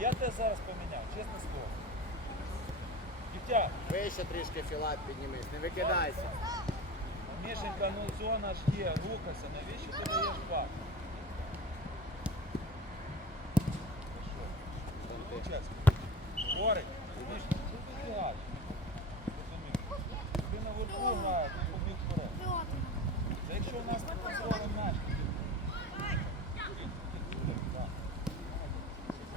я тебе зараз поміняв, чесне слово. Дівчат, Вище трішки філат піднімись, не викидайся. Мішенька, ну зона ж є, рухайся, навіщо ти даєш пак? Чесно. Горить, розумієш, що ти граєш? Розумієш? Ти наверху граєш, ти побіг вперед. Це якщо у нас контролем м'яч.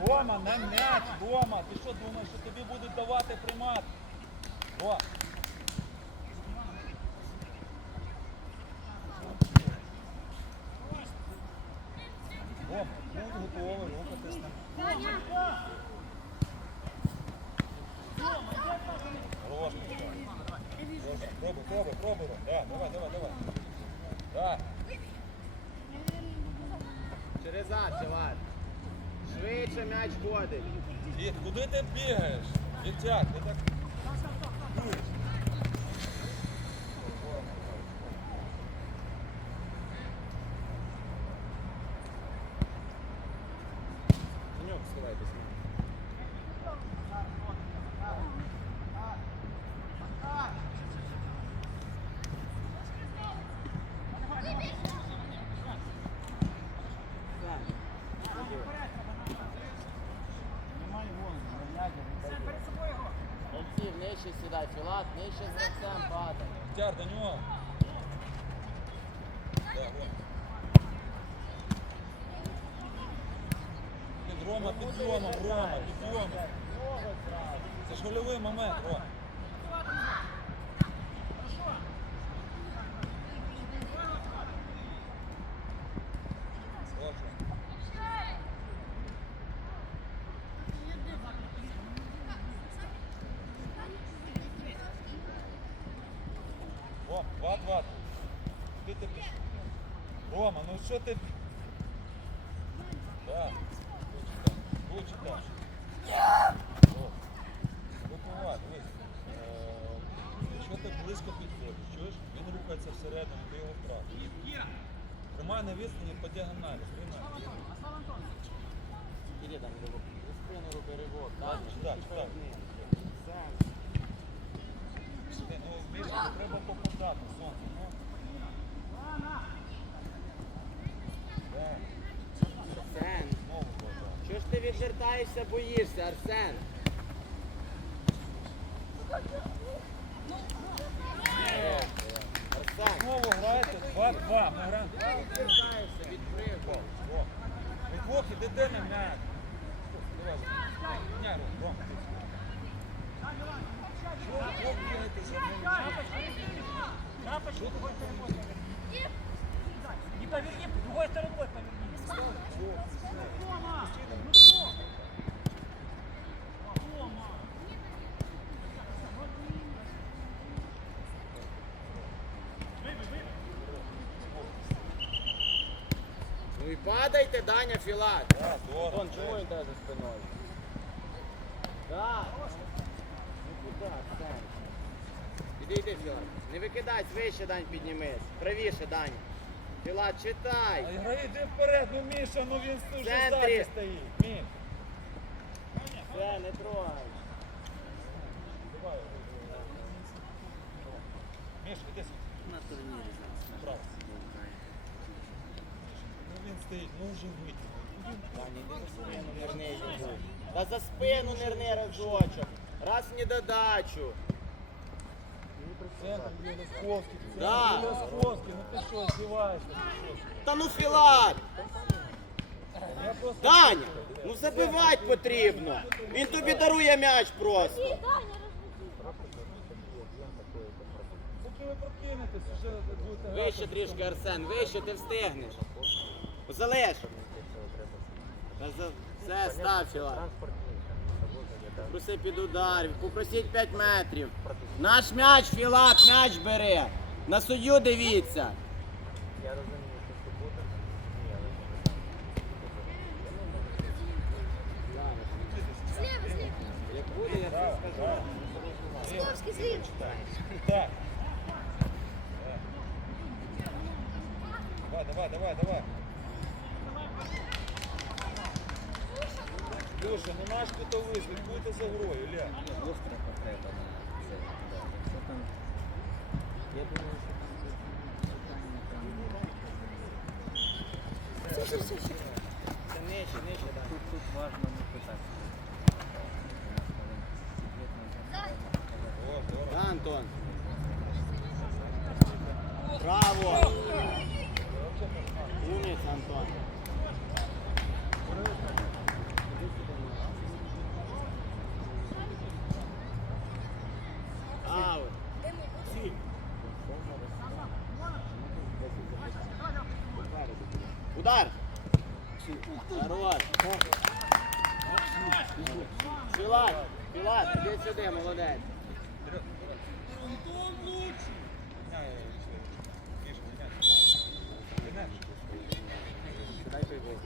Рома, не м'яч, Рома, ти що думаєш, що тобі будуть давати приймати? О! Рома, будь готовий на Пробуй, пробуй, пробуй. Да, давай, давай, давай. Да. Через зад, філат. Швидше м'яч ходить. Куди ти бігаєш? Дівчат, ти так. дуєш. Саньок, вставайте з ним. Гравців, нижче Филат, нижче з гравцем падай. Дівчат, до нього. Да, Рома, Під Рома, Рома, підйомом. Це ж гольовий момент, Рома. Добре. Ром, 2-2. Куди ти пішов? Рома, ну що ти? Так. Лучше так. О, Випивай, дивись. Е, Якщо ти близько підходиш, чуєш? Він рухається всередину, ти його втратиш. Тримай на відстані по діагоналі. Тримай. Іди там, за спину роби ривок. Так, так, так. Ну, більше треба попадати, сонце. Ну. Арсен, чого ж ти відвертаєшся, боїшся? Арсен, Знову граєте 2-2. Ми граємо. відвертаєшся від приводу. О, Вдвох і дитина м'яч. Давай, міняй, Ром, Ром. Що вдвох бігаєте за одним м'ячем? Що ти Не поверни, другой стороной поверни. Падайте, Даня Філат. Здорово. Антон, він тебе за Іди, йди, Філат. Не викидай, вище, Дань, піднімись. Правіше, Даня. Філат, читай. А йди вперед, ну Міша, ну він Центрі. ззаді стоїть. Міш. Все, не трогай. Міш, іди сюди. На турнірі Право. Ну він стоїть, ну вже витягнув. Даня, іди Та за спину нирни разочок. Раз в недодачу. Центр Єлисковський. Да. Ну? Та ну Філат! Даня, ну забивати потрібно. Він тобі дарує м'яч просто. Поки ви прокинетесь, вже будете грати. Вище трішки, Арсен, вище ти встигнеш. Залиш. Та за- Все, став Філат. Попроси під удар, попросіть 5 метрів. Наш м'яч, Філат, м'яч бери. На суддю дивіться. Я розумію, що субота. Ні, але Як буде, я це скажу. Так. Давай, давай, давай, давай. Льоша, ну наш кутовий, слідкуйте за грою, Ля. Гостра потреба на це. Що там? Я думаю, що там питання там. Це нижче, нижче, так. Тут, тут важно не питати. Да, Антон. Браво! Умница, Антон. Сюди, молодець! Дай той гол.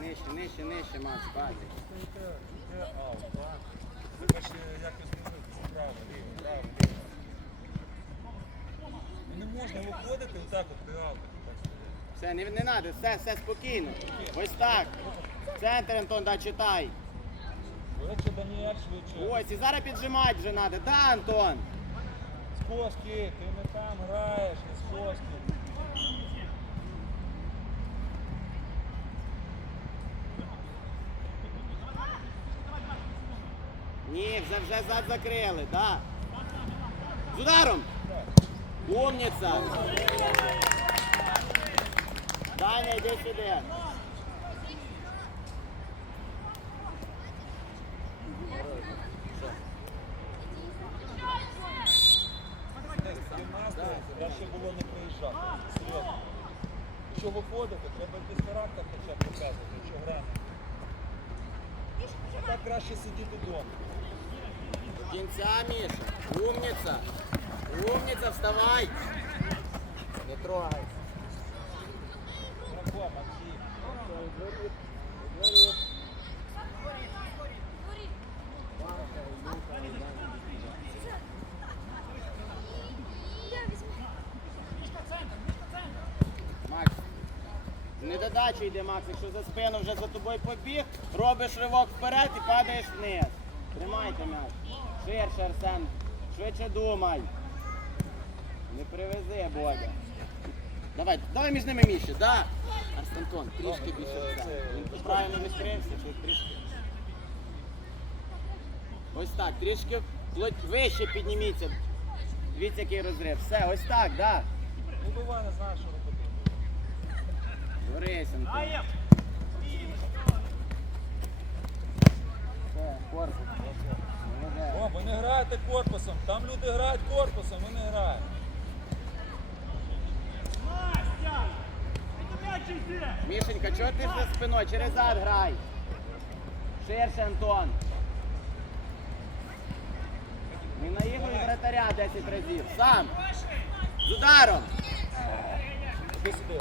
Нижче, нижче, нижче, Макс. Ну не можна виходити отак от Все, не, не надо, все, все спокійно. Ось так. Центр, Антон, да, читай. Швидше, Даніель, швидше. Ось, і зараз піджимати вже треба. Да, Антон? Скоски, ти не там граєш, не скоски. Ні, вже, вже зад закрили, да. З ударом. Умниця. Даня, йди сюди. 17 краще було не приїжджати. Серйозно. Якщо виходити, треба якийсь характер хоча б показувати, якщо грати. А так краще сидіти вдома. До кінця, Міша. Умниця. Умниця, вставай. Не трогай. Браво, Максим. Макс. Не додачі йде, Макс, якщо за спину вже за тобою побіг, робиш ривок вперед і падаєш вниз. Тримайте м'яч. Ширше, Арсен. Швидше думай. Не привези, Бодя. Давай, давай між ними Міші, да. Арс Антон, трішки більше. Е, Він тут правильно відкрився, тут трішки. Ось так, трішки вище підніміться. Дивіться, який розрив. Все, ось так, да. Ну буває, не знаю, що робити. Борис, Антон. Аєм! Все, корпус. Молодець. О, ви не граєте корпусом. Там люди грають корпусом, ви не граєте. Мішенька, чого ти за спиною? Через зад грай. Ширше, Антон. Не наігруй вратаря 10 разів. Сам. З ударом. Іди сюди.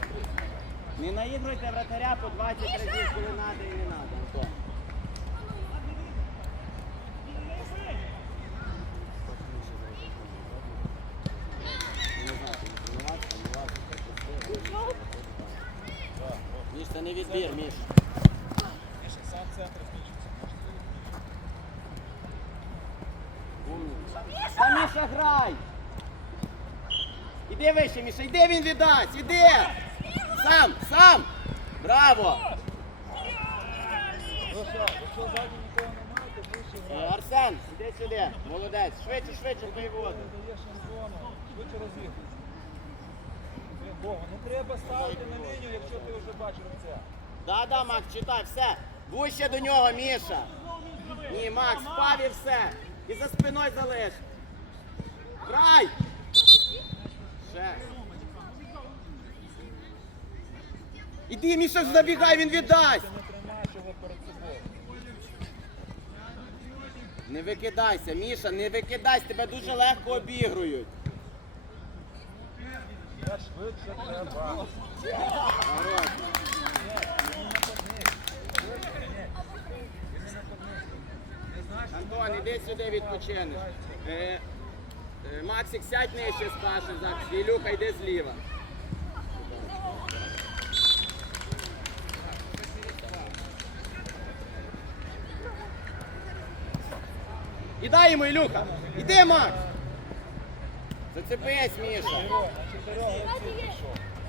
Не наігруйте вратаря по 20 разів, коли треба і не треба, Антон. Міш, це не відбір, Міш. Міша, сам центр включився. Та Міша грай! Іди вище, Міша, іди він віддасть, іди! Сам, сам! Браво! Е. Арсен, іди сюди, молодець, швидше, швидше даєш швидше розігруйся. Бога, не треба ставити на лінію, якщо ти вже бачиш це. Да, да, Макс, читай, все. Вище до нього, Міша. Ні, Макс, впав і все. І за спиною залиш. Грай! Ще. Іди, Міша, забігай, він віддасть. Не викидайся, Міша, не викидайся, тебе дуже легко обігрують. Хорош. Антон, іди сюди відпочинеш. Е, е, Максик, сядь нижче з Паші, Ілюха, йди зліва. І дай йому, Ілюха. Іди, Макс. Зацепись, Міша.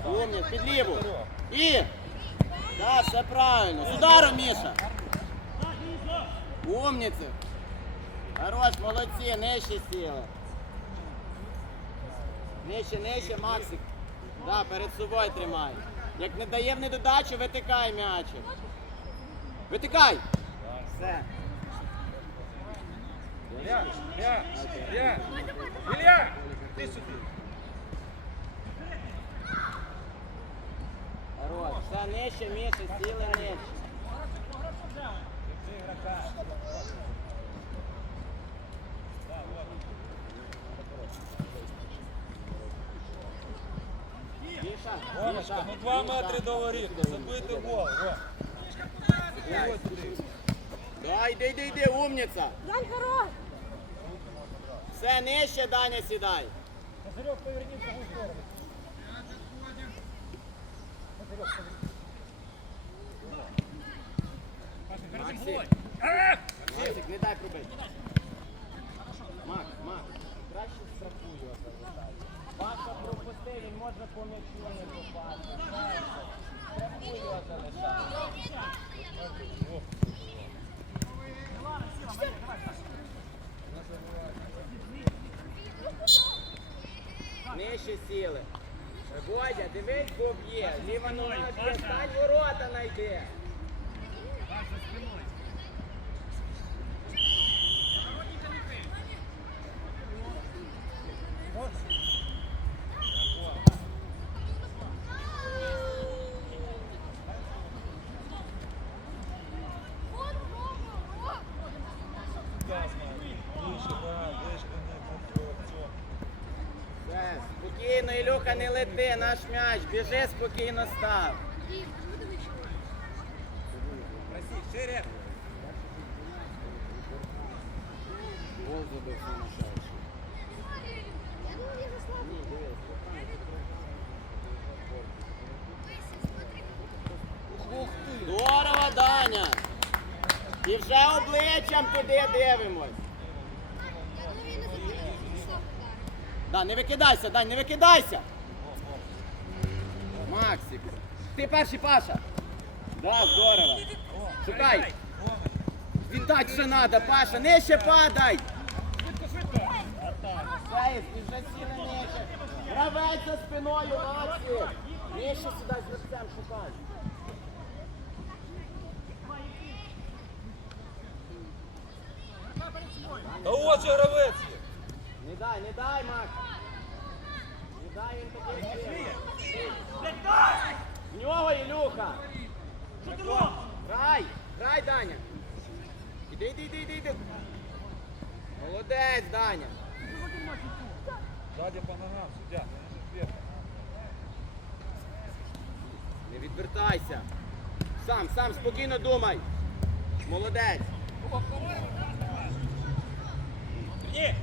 Умніць, під ліву. І. Да, все правильно. З ударом, Міша. Умніці. Хорош, молодці, нижче сіли. Нижче, нижче, Максик. Да, перед собою тримай. Як не дає в недодачу, витикай м'ячик. Витикай! Все. Ілля, Ілля, Ілля, Ілля, ти сюди. Хорош. Все нижче, Міша, сіли нижче. Міша, ну два метри до воріт, забити гол, Ром. Ось. Да, йди, йди, йди, умниця. Дань хорош! Все, нижче, Даня, сідай. Козырек, поверни в другую сторону. Максик, Максик, не дай пробити. Макс, Макс, краще страхуй його залишай. Паша пропусти, він може по м'ячу не попасти. Страхуй його залишай. Нижче сіли. Водя, дивись, бо б'є. Ліва нога б'є, стань ворота найди. Ближче, да, ближче до них, до цього, цього. Все, спокійно, Ілюха, не лети, наш м'яч, біжи спокійно став. Шире. Гол забив сумасшедший. Здорово, Даня! І вже обличчям туди дивимось. Да, не викидайся, Дань, не викидайся! Максик. Ти перший, Паша. Да, здорово. Шукай. Віддать ще надо, Паша, нижче падай. Сейф, ти вже сіли нижче. Гравець за спиною, Максик. Нижче сюди з гравцем шукай. Та ось гравець. Не дай, не дай, Макс. Не дай їм таких сил. В нього, Ілюха. Грай, грай, Даня. Іди, іди, іди, іди, іди. Молодець, Даня. Ззаді по ногам, суддя, не відвертайся. Сам, сам спокійно думай. Молодець. Ні,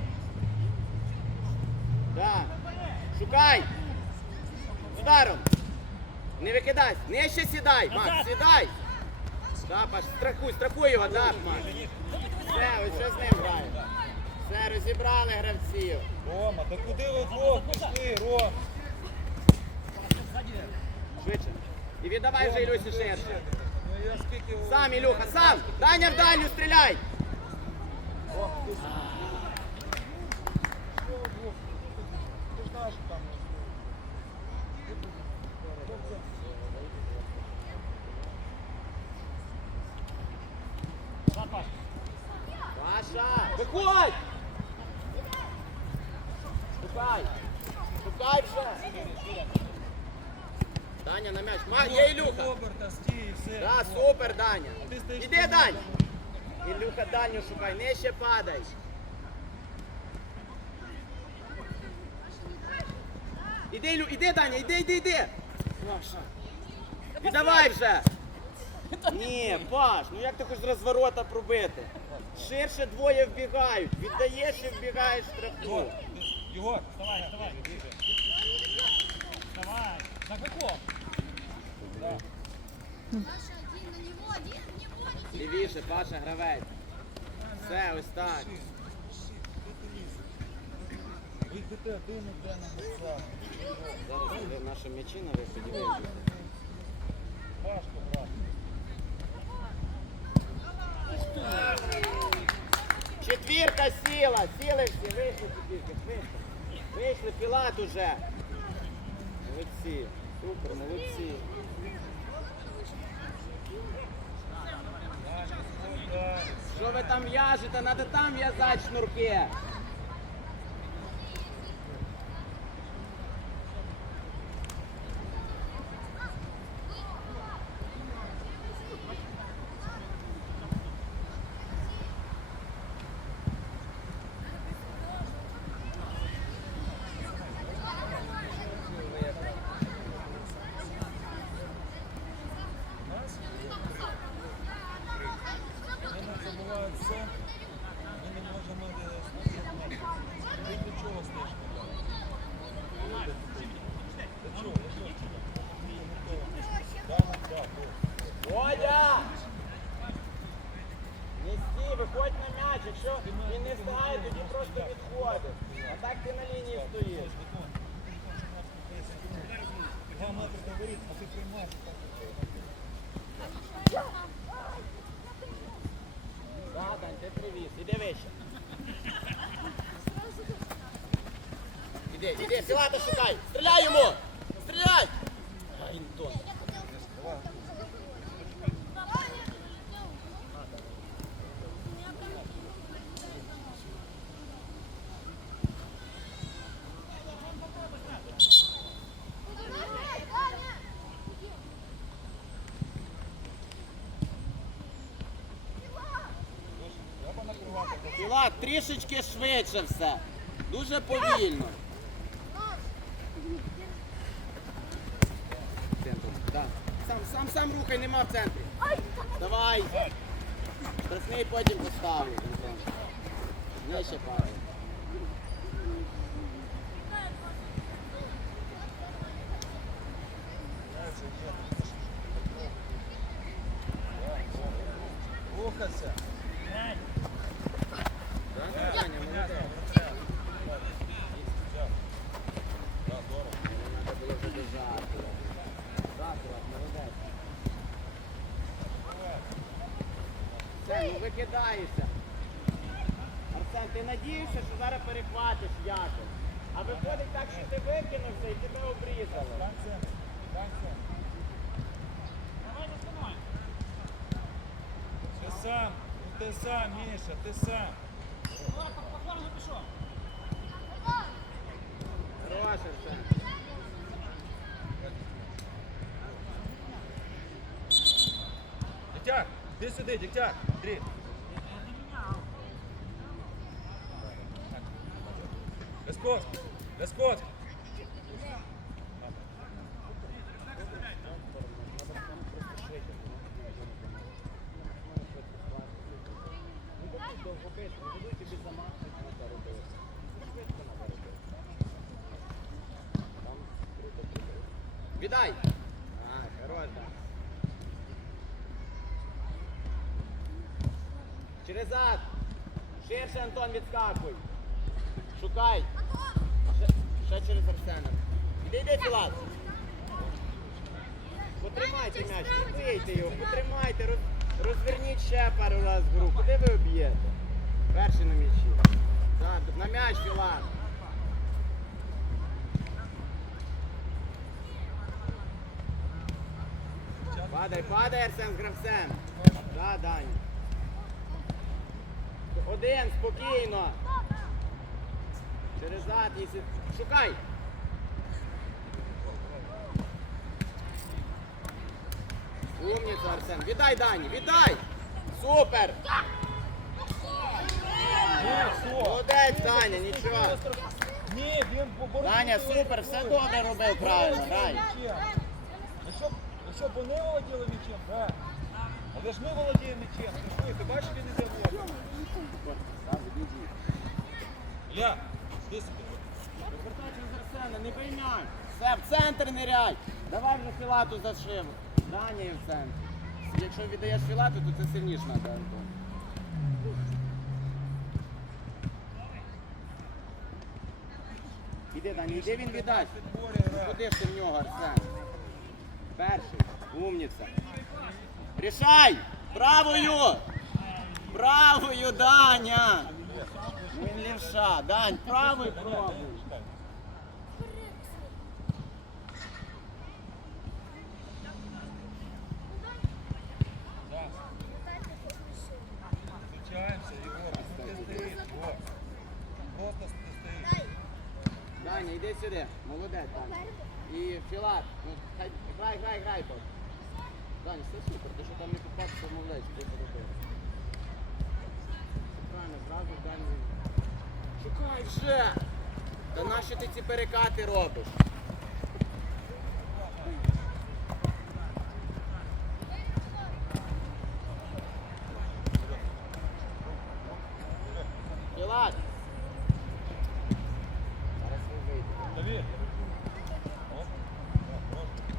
Да. Шукай. Ударом. Не викидай. Нижче сідай, Макс, сідай. Да, Паш, страхуй, страхуй його, да, Макс. Все, ось що з ним грає. Все, розібрали гравців. Рома, та куди ви двох пішли, Ром? Швидше. І віддавай вже Ілюсі ширше. Ну я скільки... Сам, Ілюха, сам. Даня в дальню стріляй. Ти знаєш, що там... Паша, виходь! Шукай! Шукай вже! Даня на м'яч. Ма, є Ілюха! Оберта, стій, і все. Да, супер, Даня! Іди. Дань! Ілюха, Даню шукай, нижче падай! Іди, Ілю, іди, Даня, іди, іди, іди! І давай вже! Ні, Паш, ну як ти хочеш розворота пробити? Ширше двоє вбігають, віддаєш і вбігаєш в штрафну. Єгор, Вставай, вставай. Давай, на каком? Лівіше, Паша, гравець. Все, ось так. Зараз ви наші м'ячі на виході вийдуть. Важко грати. Четвірка сіла, сіли всі, вийшли четвірки, вийшли. Вийшли, пілат уже. Молодці, супер, молодці. Що ви там в'яжете? треба там в'язати шнурки. Вони не забувають все. Ми не можемо де Ви для чого стежка? Для чого? Для чого? Так, так, Водя! Не стій, виходь на м'яч. Якщо він не встигає, тоді просто відходить. А так ти на лінії стоїш. Два метри до а ти приймаєш. Дань, ти привіз. Іди вище. Іди, іди, Філата шукай. Стріляй йому! Стріляй! Ай, Антон. Треба накривати. Філат, трішечки швидше все. Дуже повільно. Да. Сам, сам, сам рухай, нема в центрі. Давай. Штрафний потім поставлю. Антон. Нижче падає. Рухайся. Да, Аня, молодець. Так, здорово. Треба було забіжати. Так, Влад, молодець. Все, ну викидаєшся. Арсен, ти надієшся, що зараз перехватиш якось. Виходить так, що ти викинувся і тебе центр. Ти сам, ти сам, Міша, ти сам. Хорош, Арсен. Дитяк, ти сюди, дитяк. Андрій. Лескот, Лескот. Віддай. А, хорош, да. Через зад. Ширше, Антон, відскакуй. Шукай. Ще через Арсена. Іди, йди, Філат. Потримайте м'яч, не бийте його, потримайте, роз, розверніть ще пару разів гру. Куди ви об'єте? Перший на м'ячі. Так, на м'яч, Філат. Падай, падай, Арсен з гравцем. Да, Даня. Один, спокійно. Через зад, якщо... Шукай. Умниця, Арсен. Віддай, Дані, віддай. Супер. Молодець, Даня, нічого. Ні, він поборов. Даня, супер, все добре робив правильно, грай. Б вони володіли м'ячем, так. Але ж ми володіємо м'ячем. Ти бачиш, він іде в лоб. Іди сюди. Розвертайся Арсена, не м'яч. Все, в центр ниряй. Давай вже Філату зашив. Даня є в центрі. Якщо віддаєш Філату, то це сильніше треба, Антон. йди, Даня, йди він віддасть. Куди ж ти в нього, Арсен? Перший. Умніця. Рішай! Правою! Правою, Даня! Він лівша. Дань, правий пробуй. Ти стоїш, Єгор. Просто стоїш. Даня, йди сюди. Молодець, Даня. І Філат. Ну, хай, грай, грай, грай, бо. Даня, все супер. Ти що там не підпадся, молодець. Ти подобається. Правильно, зразу дальній. Шукай вже! Та нащо ти ці перекати робиш? Філат! Зараз ви вийдете. Давид. Оп. Так, трошки.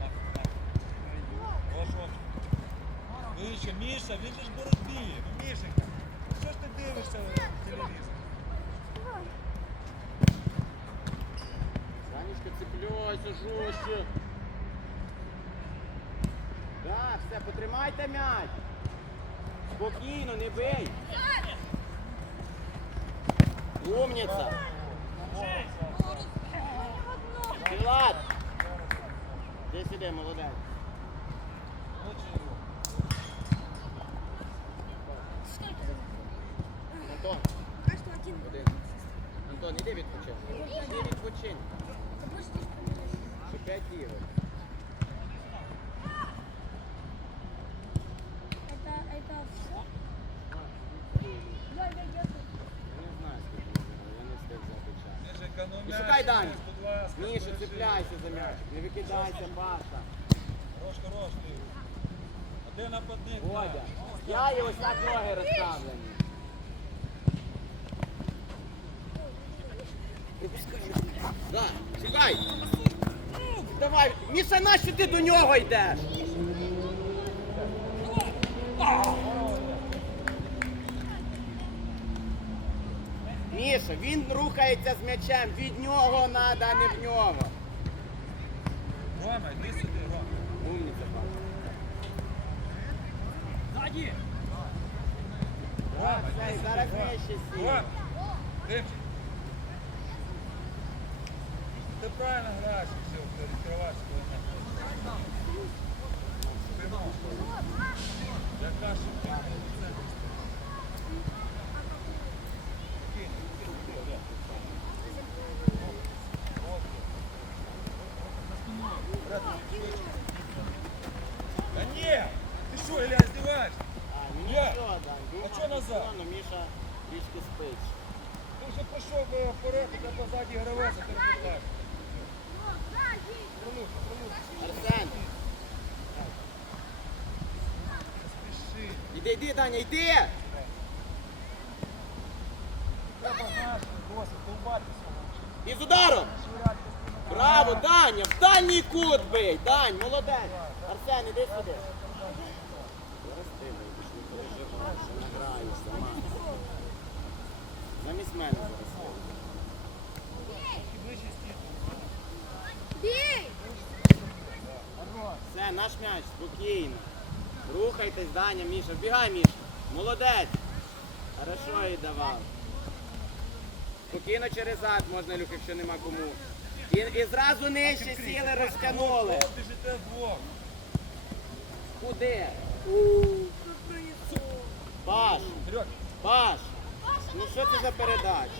Так, так. Хорошо. Вище, Міша, він же ж в боротьбі. Ну, Мішенька, ну що ж ти дивишся в телевізор? Санечка, цепляйся жорстче. Так, все, потримайте м'яч. Спокійно, не бий. Умниця. Пілат. Ти сюди, молодець. Антон, один. Антон, іди відпочинь. Іди відпочинь. Ще п'ять ігор. Я не знаю, скільки він грав, я не встиг взяти час. Мішенька, ну І м'яч, шукай Даню. будь ласка, Цепляйся за м'ячик, не викидайся, Паша. Хорош, хорош, ти. А де нападник? Водя, я і ось так ноги розставлені. Да, шукай. Давай, Міша, нащо ти до нього йдеш? Міша, він рухається з м'ячем, від нього треба, а не в нього. Рома, йди сюди, Рома. Умниця, Паша. Сзади! Рома, йди зараз сюди, Рома. вище сі. Рома, Димчик. Ти правильно граєш, все, м'яча. Спину. Яка ж ти молодець. Спокійно, спокійно, Олег. Брат, швидше. Та ні! Ти що, Ілля, здіваєшся? А, ну Я? нічого, Дань. думав, А чого назад? ну, Міша трішки спить. Ти вже пішов вперед, тебе позаді гравець, а ти пронуся. Спіши. іди, йди, Даня, йди! Треба наш досить, довбатися. І з ударом! Браво, Даня! В дальній кут бий! Дань, молодець! Арсен, іди сюди. Ти не переживай, сама. Замість мене зараз. Все, наш м'яч, спокійно. Рухайтесь, Даня, Міша. Вбігай, Міша. Молодець. Хорошо і давав. Спокійно через зад можна, Люк, якщо нема кому. І, і зразу нижче сіли, розтягнули. Куди? Паш. Паш, ну що це за передача?